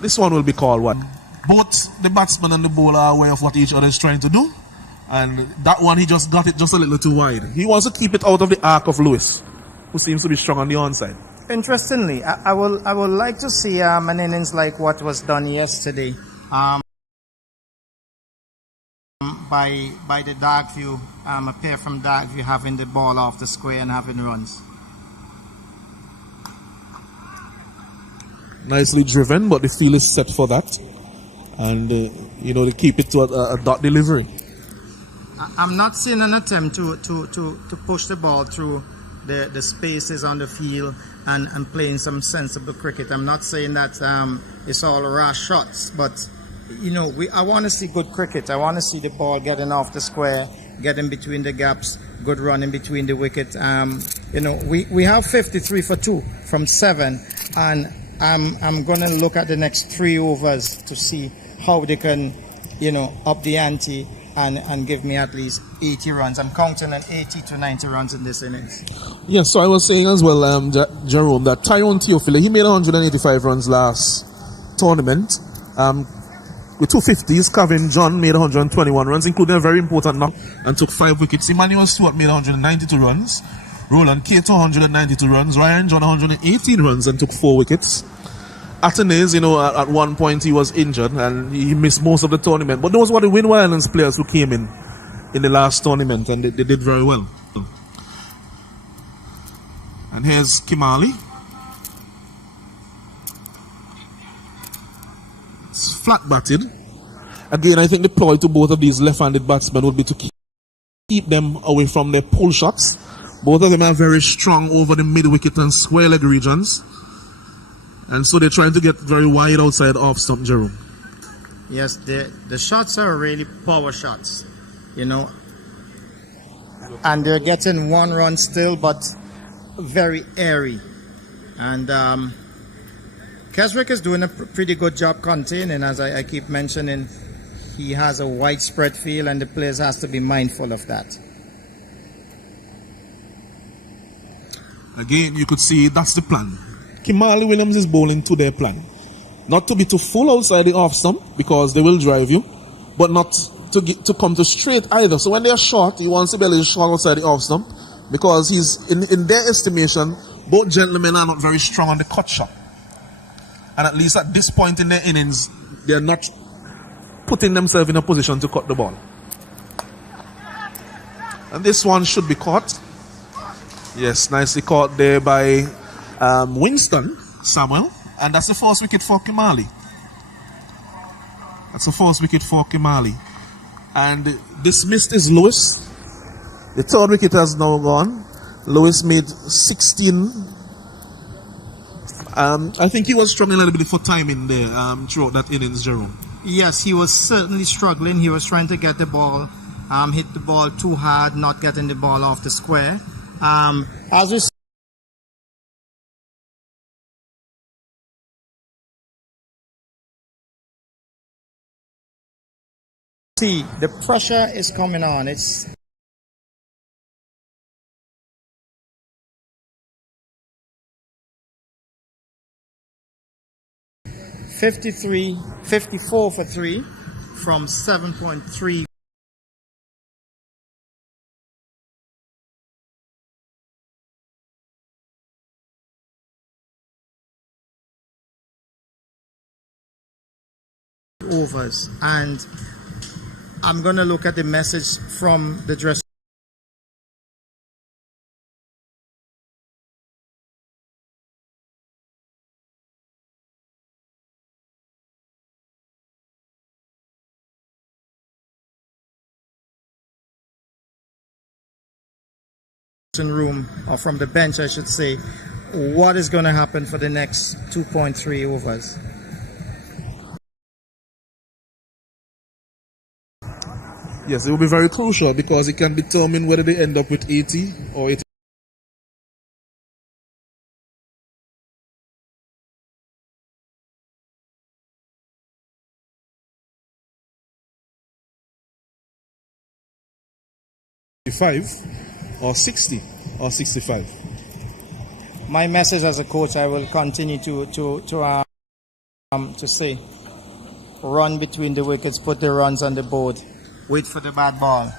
This one will be called what? Both the batsman and the bowler are aware of what each other is trying to do. And that one, he just got it just a little too wide. He wants to keep it out of the arc of Lewis, who seems to be strong on the onside. Interestingly, I would like to see an innings like what was done yesterday by the dark view, a pair from dark view having the ball off the square and having runs. Nicely driven, but the field is set for that. And, they keep it to a dot delivery. I'm not seeing an attempt to push the ball through the spaces on the field and playing some sensible cricket. I'm not saying that it's all rash shots, but I want to see good cricket. I want to see the ball getting off the square, getting between the gaps, good running between the wicket. We have 53 for 2 from 7, and I'm going to look at the next 3 overs to see how they can, up the ante and give me at least 80 runs. I'm counting on 80 to 90 runs in this innings. Yes, so I was saying as well, Jerome, that Tyrone Theophile, he made 185 runs last tournament. With 250s, Kevin John made 121 runs, including a very important knock, and took 5 wickets. Emmanuel Stewart made 192 runs. Roland Cato 192 runs. Ryan John 118 runs and took 4 wickets. Atenes, at one point he was injured and he missed most of the tournament. But those were the Windward Islands players who came in the last tournament, and they did very well. And here's Kimali. It's flat batted. Again, I think the ploy to both of these left-handed batsmen would be to keep them away from their pull shots. Both of them are very strong over the mid-wicket and square leg regions. And so they're trying to get very wide outside off stump, Jerome. Yes, the shots are really power shots, and they're getting 1 run still, but very airy. And Keswick is doing a pretty good job containing, as I keep mentioning. He has a widespread field, and the players has to be mindful of that. Again, you could see that's the plan. Kimali Williams is bowling to their plan. Not to be too full outside the off stump, because they will drive you, but not to come to straight either. So when they are short, you want Sibeli short outside the off stump, because he's in their estimation, both gentlemen are not very strong on the cut shot. And at least at this point in their innings, they are not putting themselves in a position to cut the ball. And this one should be caught. Yes, nicely caught there by Winston Samuel, and that's the first wicket for Kimali. That's the first wicket for Kimali. And dismissed is Lewis. The 3rd wicket has now gone. Lewis made 16. I think he was struggling a little bit for timing there throughout that innings, Jerome. Yes, he was certainly struggling. He was trying to get the ball, hit the ball too hard, not getting the ball off the square. As we see, the pressure is coming on. It's $54 for 3 from 7.3. Overs, and I'm going to look at the message from the dressing room, or from the bench I should say, what is going to happen for the next 2.3 overs. Yes, it will be very crucial because it can determine whether they end up with 80 or 80. Or 60 or 65. My message as a coach, I will continue to to say, run between the wickets, put the runs on the board, wait for the bad ball.